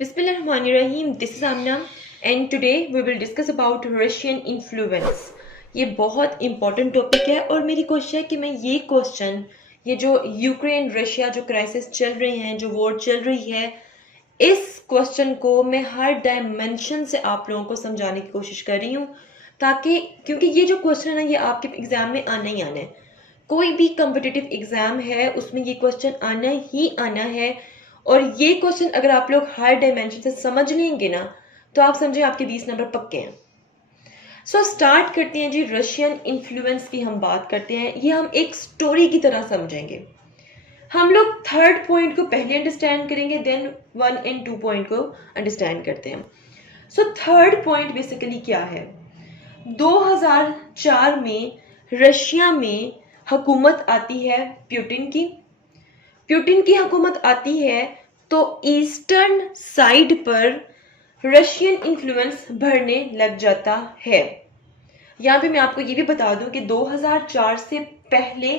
Bismillahirrahmanirrahim. This is Amna and today we will discuss about Russian influence. ये बहुत important topic है और मेरी कोशिश है कि मैं ये question, ये जो यूक्रेन रशिया जो क्राइसिस चल रही है, जो वॉर चल रही है, इस क्वेश्चन को मैं हर डायमेंशन से आप लोगों को समझाने की कोशिश कर रही हूँ, ताकि क्योंकि ये जो क्वेश्चन है ना, ये आपके एग्जाम में आना ही आना है. कोई भी कम्पिटिटिव एग्जाम है उसमें ये क्वेश्चन आना ही आना है. और ये क्वेश्चन अगर आप लोग हर डायमेंशन से समझ लेंगे ना, तो आप समझे आपके 20 नंबर पक्के हैं. सो स्टार्ट करते हैं जी. रशियन इन्फ्लुएंस की हम बात करते हैं. ये हम एक स्टोरी की तरह समझेंगे. हम लोग थर्ड पॉइंट को पहले अंडरस्टैंड करेंगे, देन 1 और 2 पॉइंट को अंडरस्टैंड करते हैं. सो थर्ड पॉइंट बेसिकली क्या है? 2004 में रशिया में हुकूमत आती है प्यूटिन की हुकूमत आती है, तो ईस्टर्न साइड पर रशियन इन्फ्लुएंस बढ़ने लग जाता है. यहाँ पे मैं आपको ये भी बता दूं कि 2004 से पहले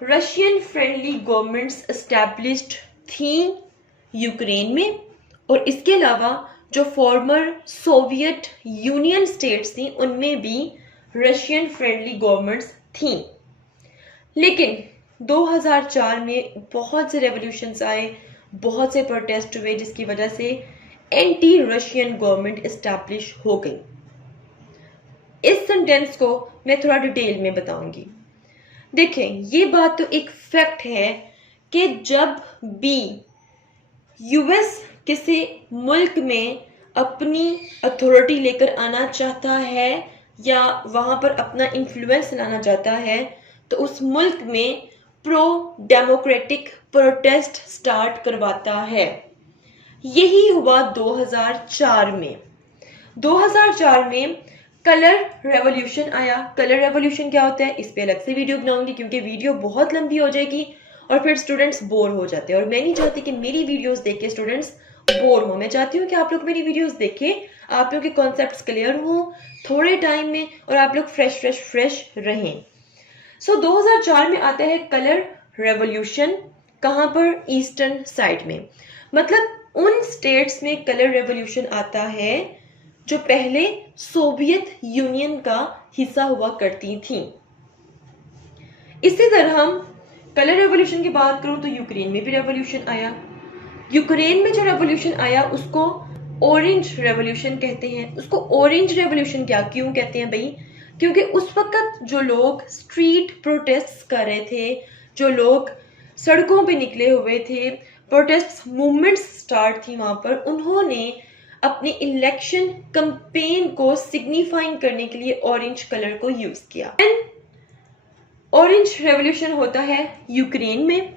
रशियन फ्रेंडली गवर्नमेंट्स एस्टैब्लिश्ड थी यूक्रेन में, और इसके अलावा जो फॉर्मर सोवियत यूनियन स्टेट्स थी उनमें भी रशियन फ्रेंडली गवर्नमेंट्स थी. लेकिन 2004 में बहुत से रेवोल्यूशंस आए, बहुत से प्रोटेस्ट हुए, जिसकी वजह से एंटी रशियन गवर्नमेंट एस्टैब्लिश हो गई. इस सेंटेंस को मैं थोड़ा डिटेल में बताऊंगी. देखें, ये बात तो एक फैक्ट है कि जब भी यूएस किसी मुल्क में अपनी अथॉरिटी लेकर आना चाहता है या वहां पर अपना इन्फ्लुएंस लाना चाहता है, तो उस मुल्क में प्रो डेमोक्रेटिक प्रोटेस्ट स्टार्ट करवाता है. यही हुआ 2004 में. 2004 में कलर रेवोल्यूशन आया. कलर रेवोल्यूशन क्या होता है, इस पे अलग से वीडियो बनाऊंगी, क्योंकि वीडियो बहुत लंबी हो जाएगी और फिर स्टूडेंट्स बोर हो जाते हैं, और मैं नहीं चाहती कि मेरी वीडियोस देख के स्टूडेंट्स बोर हो. मैं चाहती हूँ कि आप लोग मेरी वीडियोस देखें, आप लोग के कॉन्सेप्ट्स क्लियर हों थोड़े टाइम में, और आप लोग फ्रेश रहें. सो 2004 में आता है कलर रेवोल्यूशन. कहां पर? ईस्टर्न साइड में. मतलब उन स्टेट्स में कलर रेवोल्यूशन आता है जो पहले सोवियत यूनियन का हिस्सा हुआ करती थी. इसी तरह हम कलर रेवोल्यूशन की बात करूं तो यूक्रेन में भी रेवोल्यूशन आया. यूक्रेन में जो रेवोल्यूशन आया उसको ऑरेंज रेवोल्यूशन कहते हैं. उसको ऑरेंज रेवोल्यूशन क्यों कहते हैं भाई? क्योंकि उस वक्त जो लोग स्ट्रीट प्रोटेस्ट कर रहे थे, जो लोग सड़कों पे निकले हुए थे, प्रोटेस्ट मूवमेंट्स स्टार्ट थी वहां पर, उन्होंने अपनी इलेक्शन कैंपेन को सिग्निफाइंग करने के लिए ऑरेंज कलर को यूज किया. ऑरेंज रेवोल्यूशन होता है यूक्रेन में,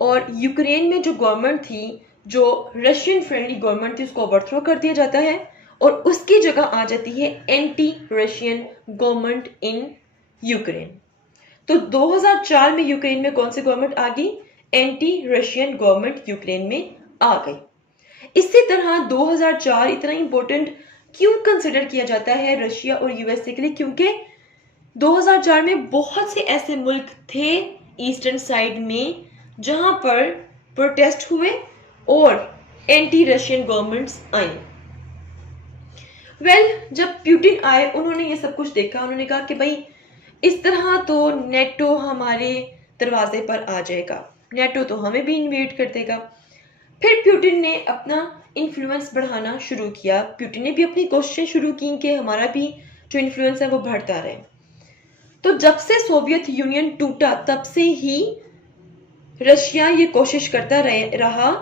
और यूक्रेन में जो गवर्नमेंट थी, जो रशियन फ्रेंडली गवर्नमेंट थी, उसको ओवरथ्रो कर दिया जाता है और उसकी जगह आ जाती है anti Russian government in Ukraine. तो 2004 में यूक्रेन में कौन सी गवर्नमेंट आ गई? एंटी रशियन गवर्नमेंट यूक्रेन में आ गई. इसी तरह 2004 इतना इंपॉर्टेंट क्यों कंसिडर किया जाता है रशिया और यूएसए के लिए? क्योंकि 2004 में बहुत से ऐसे मुल्क थे ईस्टर्न साइड में जहां पर प्रोटेस्ट हुए और एंटी रशियन गवर्नमेंट्स आई. जब प्यूटिन आए, उन्होंने ये सब कुछ देखा. उन्होंने कहा कि भाई इस तरह तो नेटो हमारे दरवाजे पर आ जाएगा, नेटो तो हमें भी इन्वेट कर देगा. फिर प्यूटिन ने अपना इन्फ्लुएंस बढ़ाना शुरू किया. प्यूटिन ने भी अपनी कोशिशें शुरू की कि हमारा भी जो इन्फ्लुएंस है वो बढ़ता रहे. तो जब से सोवियत यूनियन टूटा, तब से ही रशिया ये कोशिश करता रहा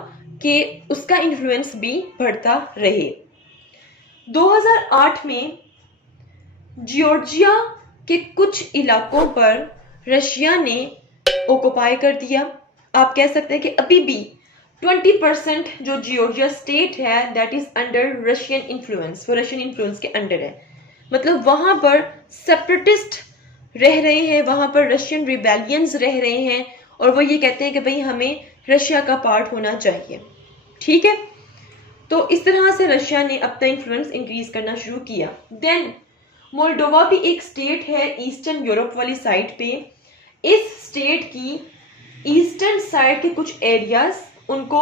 कि उसका इन्फ्लुएंस भी बढ़ता रहे. 2008 में जॉर्जिया के कुछ इलाकों पर रशिया ने ऑक्युपाई कर दिया. आप कह सकते हैं कि अभी भी 20% जो जॉर्जिया स्टेट है that is under Russian influence, वो रशियन इन्फ्लुएंस के अंडर है. मतलब वहां पर सेपरेटिस्ट रह रहे हैं, वहां पर रशियन रिबेलियंस रह रहे हैं, और वो ये कहते हैं कि भाई हमें रशिया का पार्ट होना चाहिए. ठीक है, तो इस तरह से रशिया ने अपना इन्फ्लुएंस इंक्रीज करना शुरू किया. देन मोल्डोवा भी एक स्टेट है ईस्टर्न यूरोप वाली साइड पे. इस स्टेट की ईस्टर्न साइड के कुछ एरियाज उनको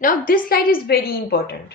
Now this slide is very important.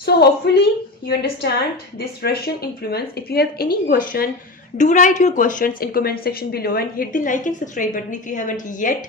So hopefully you understand this Russian influence. If you have any question, do write your questions in comment section below and hit the like and subscribe button if you haven't yet.